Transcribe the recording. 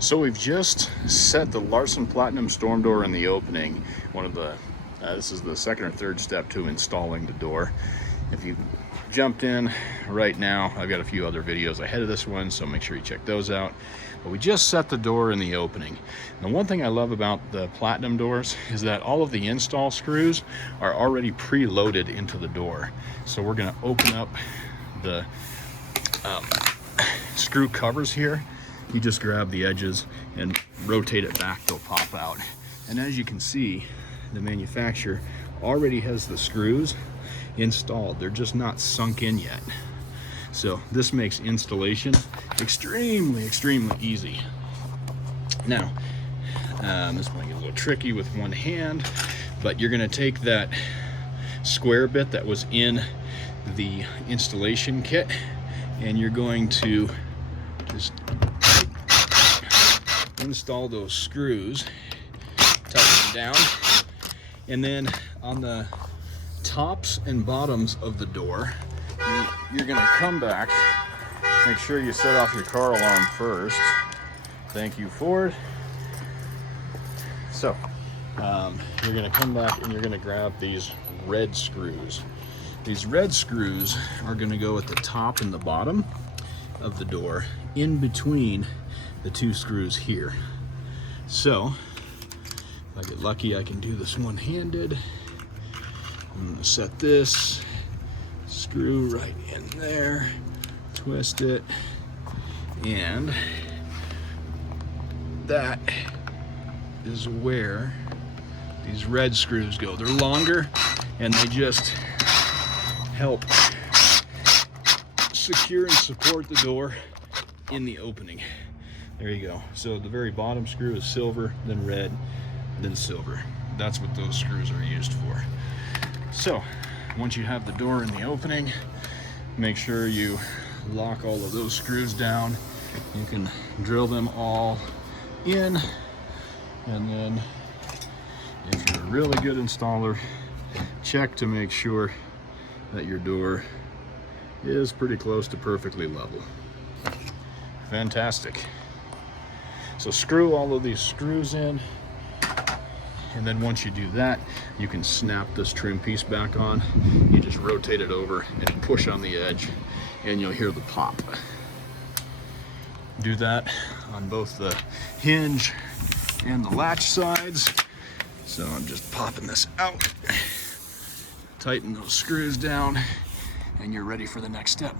So we've just set the Larson Platinum storm door in the opening. This is the second or third step to installing the door. If you jumped in right now, I've got a few other videos ahead of this one, so make sure you check those out. But we just set the door in the opening. And the one thing I love about the Platinum doors is that all of the install screws are already pre-loaded into the door. So we're gonna open up the screw covers here. You just grab the edges and rotate it back, they'll pop out. And as you can see, the manufacturer already has the screws installed. They're just not sunk in yet. So this makes installation extremely easy. Now, this might get a little tricky with one hand, but you're gonna take that square bit that was in the installation kit and you're going to just install those screws, tighten them down, and then on the tops and bottoms of the door, you're gonna come back, make sure you set off your car alarm first. Thank you, Ford. So, you're gonna come back and you're gonna grab these red screws. These red screws are gonna go at the top and the bottom of the door, in between the two screws here. So, if I get lucky, I can do this one-handed. I'm gonna set this screw right in there, twist it, and that is where these red screws go. They're longer and they just help secure and support the door in the opening. There you go. So the very bottom screw is silver, then red, then silver. That's what those screws are used for. So once you have the door in the opening, make sure you lock all of those screws down. You can drill them all in, and then if you're a really good installer, check to make sure that your door is pretty close to perfectly level. Fantastic. So screw all of these screws in, and then once you do that, you can snap this trim piece back on. You just rotate it over and push on the edge, and you'll hear the pop. Do that on both the hinge and the latch sides. So I'm just popping this out, tighten those screws down, and you're ready for the next step.